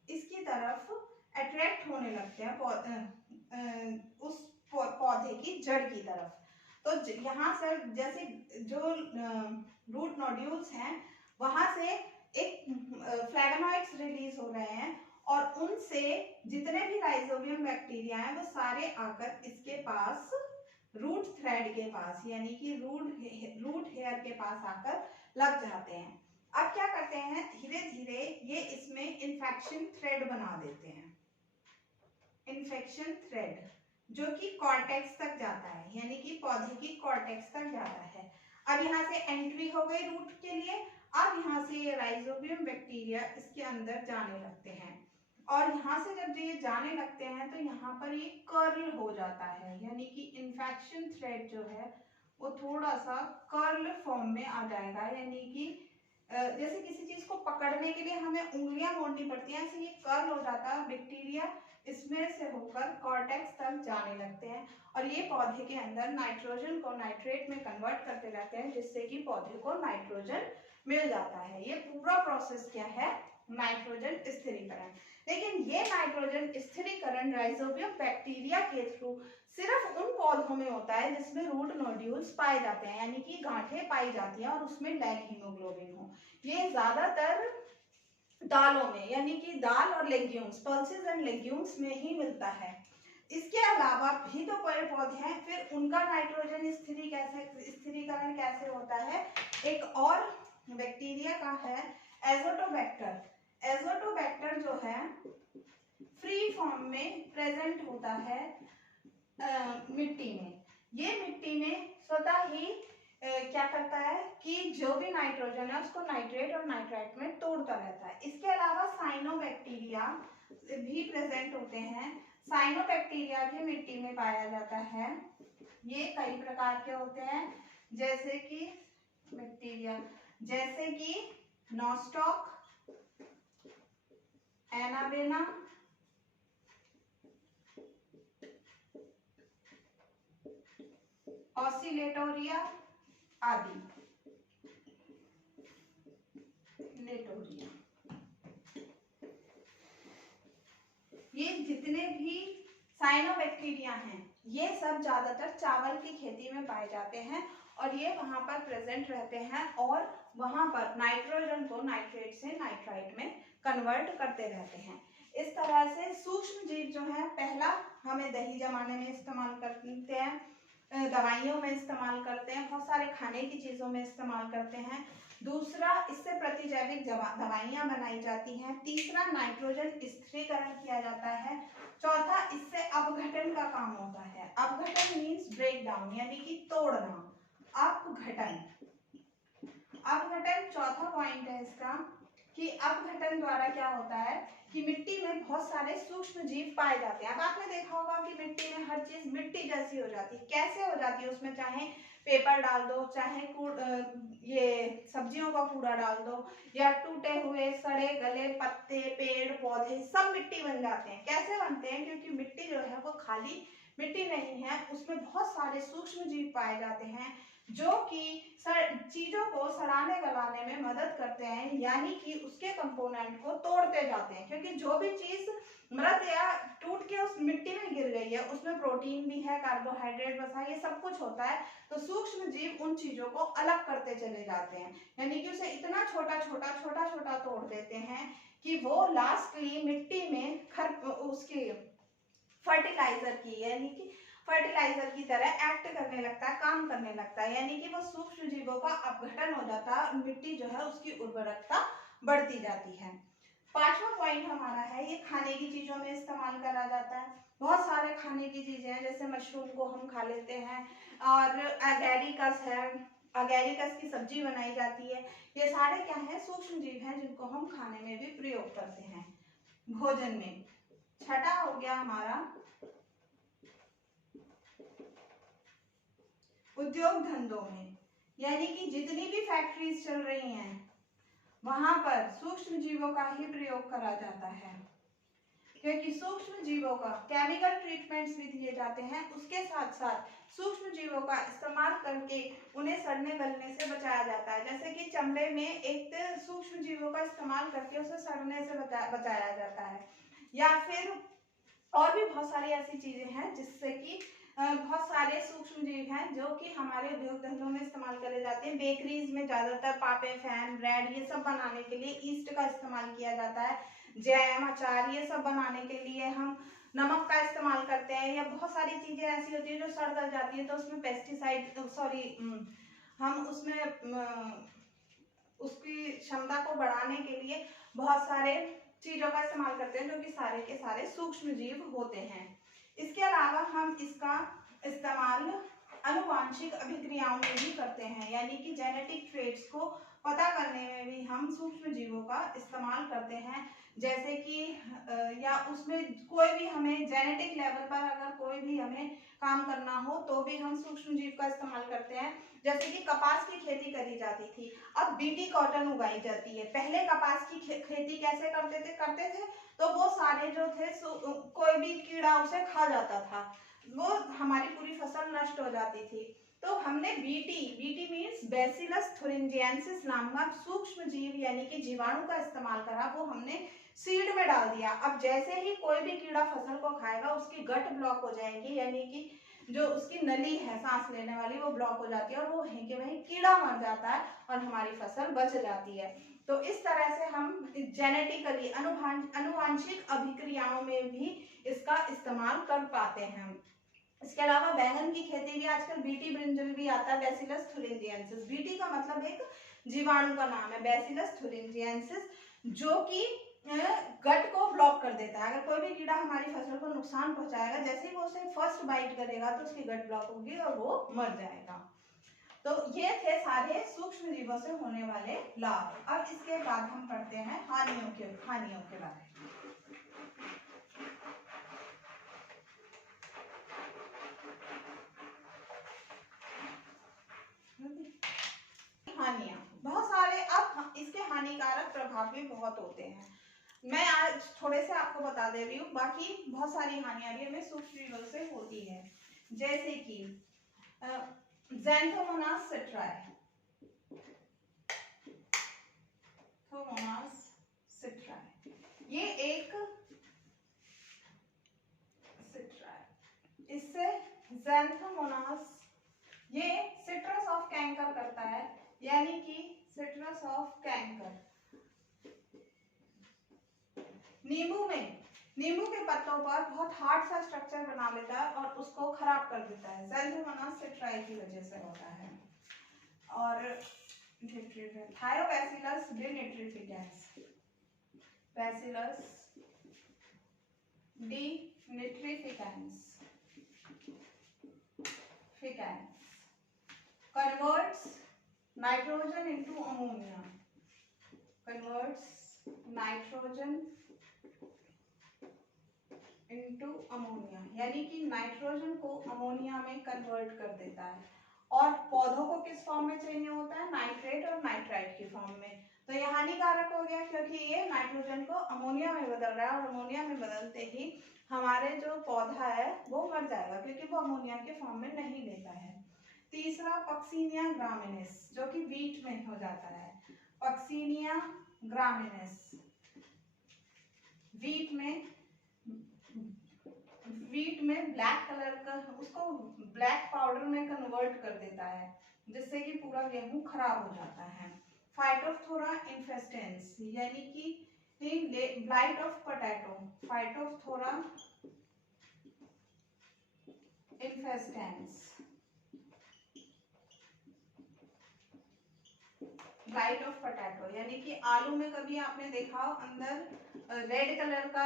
इसकी तरफ अट्रैक्ट होने लगते हैं, उस पौधे की जड़ की तरफ। तो यहाँ से जैसे जो रूट नोड्यूल्स हैं वहां से एक फ्लेवोनॉइड्स रिलीज हो रहे हैं, और उनसे जितने भी राइजोबियम बैक्टीरिया हैं वो सारे आकर इसके पास रूट थ्रेड के पास, यानी कि रूट हेयर के पास आकर लग जाते हैं। अब क्या करते हैं? धीरे धीरे ये इसमें इन्फेक्शन थ्रेड बना देते हैं, इन्फेक्शन थ्रेड, जो कि कॉर्टेक्स तक जाता है, यानी कि पौधे की कॉर्टेक्स तक जाता है। अब यहाँ से एंट्री हो गई रूट के लिए। अब यहाँ से ये राइजोबियम बैक्टीरिया इसके अंदर जाने लगते हैं, और यहाँ से जब ये जाने लगते हैं तो यहाँ पर ये कर्ल हो जाता है, यानी कि इन्फेक्शन थ्रेड जो है वो थोड़ा सा कर्ल फॉर्म में आ जाएगा, यानी कि जैसे किसी चीज को पकड़ने के लिए हमें उंगलियां मोड़नी पड़ती हैं, ऐसे ये कर्ल हो जाता है बैक्टीरिया इसमें से होकर कॉर्टेक्स तक जाने लगते हैं और ये पौधे के अंदर नाइट्रोजन को नाइट्रेट में कन्वर्ट करते रहते हैं, जिससे कि पौधे को नाइट्रोजन मिल जाता है। ये पूरा प्रोसेस क्या है? नाइट्रोजन स्थिरीकरण। लेकिन ये नाइट्रोजन स्थिरीकरण राइजोबियम बैक्टीरिया के थ्रू सिर्फ उन पौधों में होता है जिसमें रूट नोड्यूल्स पाए जाते हैं, यानी कि गांठें पाई जाती हैं और उसमें लैग हीमोग्लोबिन हो। ये ज्यादातर दालों में, यानी कि दाल और लेग्यूम्स, पल्सेस एंड लेग्यूम्स में ही मिलता है। इसके अलावा भी तो पेड़ पौधे हैं, फिर उनका नाइट्रोजन स्थिरीकरण कैसे होता है? एक और बैक्टीरिया का है एजोटोबैक्टर। एजोटोबैक्टर जो है फ्री फॉर्म में प्रेजेंट होता है मिट्टी में। ये मिट्टी में स्वतः ही क्या करता है कि जो भी नाइट्रोजन है उसको नाइट्रेट और नाइट्राइट में तोड़ता रहता है। इसके अलावा साइनोबैक्टीरिया भी प्रेजेंट होते हैं। साइनोबैक्टीरिया भी मिट्टी में पाया जाता है। ये कई प्रकार के होते हैं, जैसे कि बैक्टीरिया, जैसे कि नॉस्टॉक, एनाबेना, ऑसिलेटोरिया आदि। लेटोरिया, ये जितने भी साइनोबैक्टीरिया हैं ये सब ज्यादातर चावल की खेती में पाए जाते हैं और ये वहां पर प्रेजेंट रहते हैं और वहां पर नाइट्रोजन को नाइट्रेट से नाइट्राइट में कन्वर्ट करते रहते हैं। इस तरह से सूक्ष्म जीव जो है, पहला हमें दही जमाने में इस्तेमाल करते हैं, दवाइयों में इस्तेमाल करते हैं, बहुत सारे खाने की चीजों में इस्तेमाल करते हैं। दूसरा, इससे प्रतिजैविक दवाइयां बनाई जाती हैं। तीसरा, नाइट्रोजन स्थिरीकरण किया जाता है। चौथा, इससे अपघटन का काम होता है। अपघटन मीन्स ब्रेक डाउन, यानी कि तोड़ना। अपघटन, अपघटन चौथा पॉइंट है इसका कि अपघटन द्वारा क्या होता है कि मिट्टी में बहुत सारे सूक्ष्म जीव पाए जाते हैं। अब आपने देखा होगा कि मिट्टी में हर चीज मिट्टी जैसी हो जाती है। कैसे हो जाती है? उसमें चाहे पेपर डाल दो, चाहे ये सब्जियों का कूड़ा डाल दो, या टूटे हुए सड़े गले पत्ते, पेड़ पौधे सब मिट्टी बन जाते हैं। कैसे बनते हैं? क्योंकि मिट्टी जो है वो खाली मिट्टी नहीं है, उसमें बहुत सारे सूक्ष्म जीव पाए जाते हैं जो कि चीजों को सड़ाने गलाने में मदद करते हैं, यानी कि उसके कंपोनेंट को तोड़ते जाते हैं। क्योंकि जो भी चीज मृत या टूट के उस मिट्टी में गिर गई है उसमें प्रोटीन भी है, कार्बोहाइड्रेट वसा, ये सब कुछ होता है। तो सूक्ष्म जीव उन चीजों को अलग करते चले जाते हैं, यानी कि उसे इतना छोटा छोटा तोड़ देते हैं कि वो लास्टली मिट्टी में उसकी फर्टिलाइजर की, यानी कि फर्टिलाइजर की तरह एक्ट करने लगता है, काम करने लगता है, यानी कि वो सूक्ष्म जीवों का अपघटन हो जाता है और मिट्टी जो है उसकी उर्वरकता बढ़ती जाती है। पांचवा पॉइंट हमारा है, ये खाने की चीजों में इस्तेमाल करा जाता है। बहुत सारे खाने की चीजें हैं, जैसे मशरूम को हम खा लेते हैं और एगेरिकस है, एगेरिकस की सब्जी बनाई जाती है। ये सारे क्या है? सूक्ष्म जीव हैं जिनको हम खाने में भी प्रयोग करते हैं, भोजन में। छठा हो गया हमारा उद्योग धंधों में, यानी कि जितनी भी फैक्ट्रीज चल रही हैं वहां पर सूक्ष्म जीवों का ही प्रयोग करा जाता है, क्योंकि सूक्ष्म जीवों का केमिकल ट्रीटमेंट्स भी दिए जाते हैं। उसके साथ साथ सूक्ष्म जीवों का इस्तेमाल करके उन्हें सड़ने गलने से बचाया जाता है। जैसे कि चमड़े में एक सूक्ष्म जीवों का इस्तेमाल करके उसे सड़ने से बचाया जाता है, या फिर और भी बहुत सारी ऐसी चीजें हैं जिससे कि बहुत सारे सूक्ष्म जीव हैं जो कि हमारे उद्योग धंधों में इस्तेमाल करे जाते हैं। बेकरीज में ज्यादातर पापे, फैन, ब्रेड ये सब बनाने के लिए ईस्ट का इस्तेमाल किया जाता है। जैम, अचार ये सब बनाने के लिए हम नमक का इस्तेमाल करते हैं, या बहुत सारी चीजें ऐसी होती है जो सड़ गल जाती है तो उसमें पेस्टिसाइड हम उसमें उसकी क्षमता को बढ़ाने के लिए बहुत सारे चीजों का इस्तेमाल करते हैं जो कि सारे के सारे सूक्ष्म जीव होते हैं। इसके अलावा हम इसका इस्तेमाल आनुवांशिक अभिक्रियाओं में भी करते हैं, यानी कि जेनेटिक ट्रेट्स को पता करने में भी हम सूक्ष्म जीवों का इस्तेमाल करते हैं। जैसे कि या उसमें कोई भी हमें जेनेटिक लेवल पर अगर कोई भी हमें काम करना हो तो भी हम सूक्ष्म जीव का इस्तेमाल करते हैं। जैसे कि कपास की खेती करी जाती थी, अब बीटी कॉटन उगाई जाती है। पहले कपास की खेती कैसे करते थे तो वो सारे जो थे कोई भी कीड़ा उसे खा जाता था, वो हमारी पूरी फसल नष्ट हो जाती थी। तो हमने बीटी मीन्स बैसिलस थुरिंजिएंसिस नामक सूक्ष्म जीव यानी कि जीवाणु का इस्तेमाल करा, वो हमने सीड में डाल दिया। अब जैसे ही कोई भी कीड़ा फसल को खाएगा उसकी गट ब्लॉक हो जाएगी, यानी कि जो उसकी नली है सांस लेने वाली वो ब्लॉक हो जाती है और वो वहीं के वहीं कीड़ा मर जाता है और हमारी फसल बच जाती है। तो इस तरह से हम जेनेटिकली अनुवांशिक अभिक्रियाओं में भी इसका इस्तेमाल कर पाते हैं। इसके अलावा बैंगन की खेती भी आजकल बीटी ब्रिंजल भी आता है, बैसिलस थुरिंजिएंसिस। बीटी का मतलब एक जीवाणु का नाम है, बैसिलस थुरिंजिएंसिस, जो कि गट को ब्लॉक कर देता है। अगर कोई भी कीड़ा हमारी फसल को नुकसान पहुंचाएगा, जैसे ही वो उसे फर्स्ट बाइट करेगा तो उसकी गट ब्लॉक होगी और वो मर जाएगा। तो ये थे सारे सूक्ष्म जीवों से होने वाले लाभ। अब इसके बाद हम पढ़ते हैं हानियों के बारे में। हानियां बहुत सारे, अब इसके हानिकारक प्रभाव भी बहुत होते हैं। मैं आज थोड़े से आपको बता दे रही हूँ, बाकी बहुत सारी हानियां भी हमें सूक्ष्म जीवों से होती है, जैसे कि ज़ैंथोमोनास सिट्राई, ये एक इससे ज़ैंथोमोनास ये सिट्रस ऑफ कैंकर करता है, यानी कि सिट्रस ऑफ कैंकर नींबू के पत्तों पर बहुत हार्ड सा स्ट्रक्चर बना लेता है और उसको खराब कर देता है। ज़ैंथोमोनास सिट्राई की वजह से होता है। और thiobacillus denitrificans, bacillus denitrificans converts nitrogen into ammonia, यानी कि नाइट्रोजन को अमोनिया में कन्वर्ट कर देता है। और पौधों को किस फॉर्म में चाहिए होता है? नाइट्रेट और नाइट्राइट की फॉर्म में। तो ये हानिकारक हो गया क्योंकि ये नाइट्रोजन को अमोनिया में बदल रहा है और अमोनिया में बदलते ही हमारे जो पौधा है वो मर जाएगा क्योंकि वो अमोनिया के फॉर्म में नहीं लेता है। तीसरा पक्सीनिया ग्रामिनेस, जो कि वीट में हो जाता है। पक्सीनिया ग्रामिनेस वीट में ब्लैक कलर का, उसको ब्लैक पाउडर में कन्वर्ट कर देता है, जिससे कि पूरा गेहूं खराब हो जाता है। फाइटोप्थोरा इन्फेस्टेंस, यानी कि blight of potato, Phytophthora infestans, blight of potato, यानी कि आलू में कभी आपने देखा हो अंदर रेड कलर का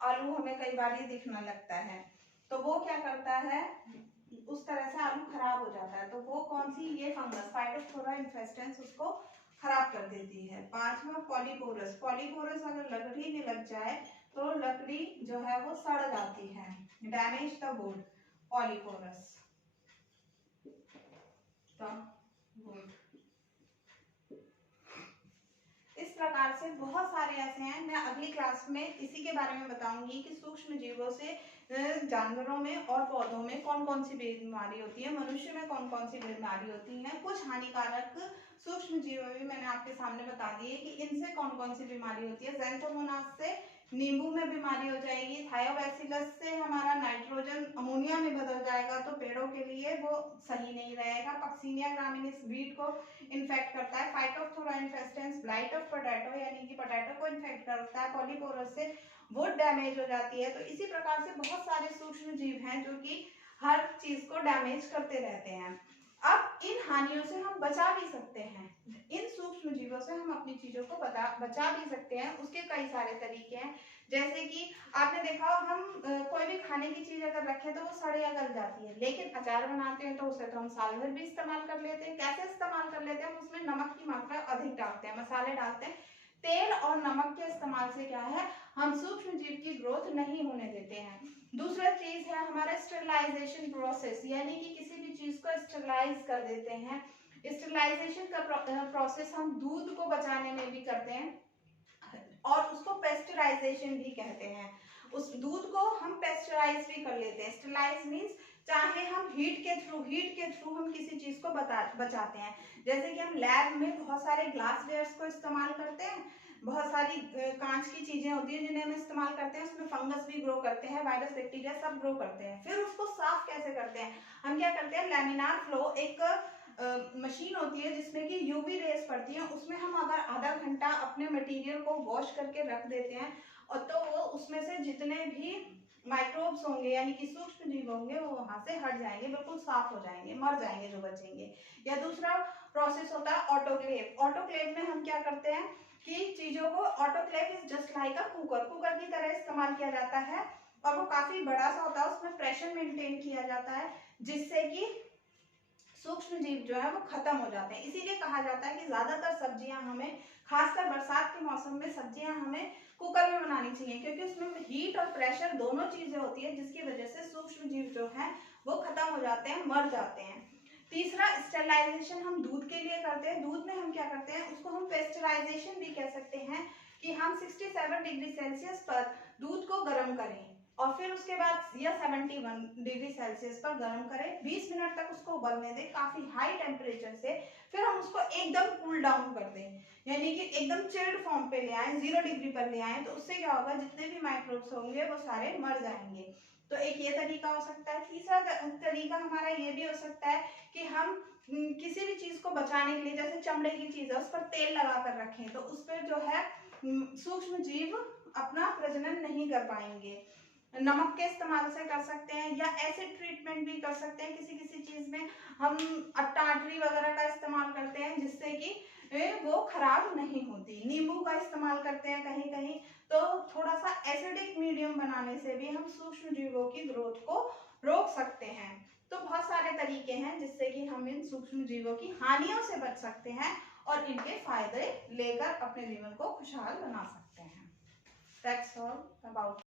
आलू हमें कई बार ही दिखने लगता है, तो वो क्या करता है, उस तरह से आलू खराब हो जाता है। तो वो कौन सी, ये फंगस फाइटोप्थोरा इन्फेस्टेंस उसको खराब कर देती है। पांचवा पॉलीपोरस अगर लकड़ी में लग जाए तो लकड़ी जो है वो सड़ जाती है, damage the wood, polyporus the wood. इस प्रकार से बहुत सारे ऐसे हैं, मैं अगली क्लास में इसी के बारे में बताऊंगी कि सूक्ष्म जीवों से जानवरों में और पौधों में कौन कौन सी बीमारी होती है, मनुष्य में कौन कौन सी बीमारी होती है। कुछ हानिकारक सूक्ष्म जीव भी मैंने आपके सामने बता दिए कि इनसे कौन कौन सी बीमारी होती है। ज़ैंथोमोनास से नींबू में बीमारी हो जाएगी, थायोबैसिलस से हमारा नाइट्रोजन अमोनिया में बदल जाएगा तो पेड़ों के लिए वो सही नहीं रहेगा। पक्सीनिया ग्रामिनेस वीट को इन्फेक्ट करता है। Phytophthora infestans blight of potato, यानी कि पोटैटो को इन्फेक्ट करता है। पॉलीपोरस से वुड डैमेज हो जाती है। तो इसी प्रकार से बहुत सारे सूक्ष्म जीव हैं जो कि हर चीज को डैमेज करते रहते हैं। अब इन हानियों से हम बचा भी सकते हैं, इन सूक्ष्म जीवों से हम अपनी चीजों को बचा भी सकते हैं। उसके कई सारे तरीके हैं, जैसे कि आपने देखा हम कोई भी खाने की चीज अगर रखें तो वो सड़ या गल जाती है, लेकिन अचार बनाते हैं तो उसे तो हम साल भर भी इस्तेमाल कर लेते हैं। कैसे इस्तेमाल कर लेते हैं? हम उसमें नमक की मात्रा अधिक डालते हैं, मसाले डालते हैं। तेल और नमक के इस्तेमाल से क्या है, हम सूक्ष्म जीव की ग्रोथ नहीं होने देते हैं। दूसरा चीज है हमारा स्टरलाइजेशन प्रोसेस, यानी कि किसी भी चीज को स्टरलाइज कर देते हैं। स्टरलाइजेशन का प्रोसेस हम दूध को बचाने में भी करते हैं और उसको पेस्चराइजेशन भी कहते हैं। उस दूध को हम स्टरलाइज भी कर लेते हैं। स्टरलाइज मीन्स चाहे हम हीट के थ्रू हम किसी चीज को बचाते हैं। जैसे कि हम लैब में बहुत सारे ग्लासवेयर्स को इस्तेमाल करते हैं, बहुत सारी कांच की चीजें होती है जिन्हें हम इस्तेमाल करते हैं, उसमें फंगस भी ग्रो करते हैं, वायरस बैक्टीरिया सब ग्रो करते हैं। फिर उसको साफ कैसे करते हैं, हम क्या करते हैं, लैमिनार फ्लो एक मशीन होती है जिसमें कि यूवी रेज पड़ती है, उसमें हम अगर आधा घंटा अपने मटेरियल को वॉश करके रख देते हैं और तो वो उसमें से जितने भी माइक्रोब्स होंगे यानी कि सूक्ष्म जीव होंगे वो वहां से हट जाएंगे, बिल्कुल साफ हो जाएंगे, मर जाएंगे जो बचेंगे। या दूसरा प्रोसेस होता है ऑटोक्लेव। ऑटोक्लेव में हम क्या करते हैं कि चीजों को, autoclave is just like a cooker की तरह इस्तेमाल किया जाता है और वो काफी बड़ा सा होता है, उसमें प्रेशर मेंटेन किया जाता है जिससे कि सूक्ष्म जीव जो है वो खत्म हो जाते हैं। इसीलिए कहा जाता है कि ज्यादातर सब्जियां हमें, खासकर बरसात के मौसम में सब्जियां हमें कुकर में बनानी चाहिए, क्योंकि उसमें हीट और प्रेशर दोनों चीजें होती है जिसकी वजह से सूक्ष्म जीव जो है वो खत्म हो जाते हैं, मर जाते हैं। तीसरा, स्टेरलाइजेशन हम दूध के लिए करते हैं। दूध में हम क्या करते हैं, उसको हम पेस्चराइजेशन भी कह सकते हैं कि हम 67 डिग्री सेल्सियस पर दूध को गर्म करें और फिर उसके बाद या 71 डिग्री सेल्सियस पर गर्म करें, 20 मिनट तक उसको उबलने दें काफी हाई टेम्परेचर से, फिर हम उसको एकदम कूल डाउन कर दें, यानी कि एकदम चिल्ड फॉर्म पे ले आए, 0 डिग्री पर ले आए, तो उससे क्या होगा, जितने भी माइक्रोब्स होंगे वो सारे मर जाएंगे। तो एक ये तरीका हो सकता है। तीसरा तरीका हमारा ये भी हो सकता है कि हम किसी भी चीज को बचाने के लिए, जैसे चमड़े की चीज है उस पर तेल लगा कर रखें तो उस पर जो है सूक्ष्म जीव अपना प्रजनन नहीं कर पाएंगे। नमक के इस्तेमाल से कर सकते हैं या एसिड ट्रीटमेंट भी कर सकते हैं। किसी किसी चीज में हम टाटरी वगैरह का इस्तेमाल करते हैं जिससे कि वो खराब नहीं होती। नींबू का इस्तेमाल करते हैं कहीं कहीं, तो थोड़ा सा एसिडिक मीडियम बनाने से भी हम सूक्ष्म जीवों की ग्रोथ को रोक सकते हैं। तो बहुत सारे तरीके हैं जिससे कि हम इन सूक्ष्म जीवों की हानियों से बच सकते हैं और इनके फायदे लेकर अपने जीवन को खुशहाल बना सकते हैं। That's all about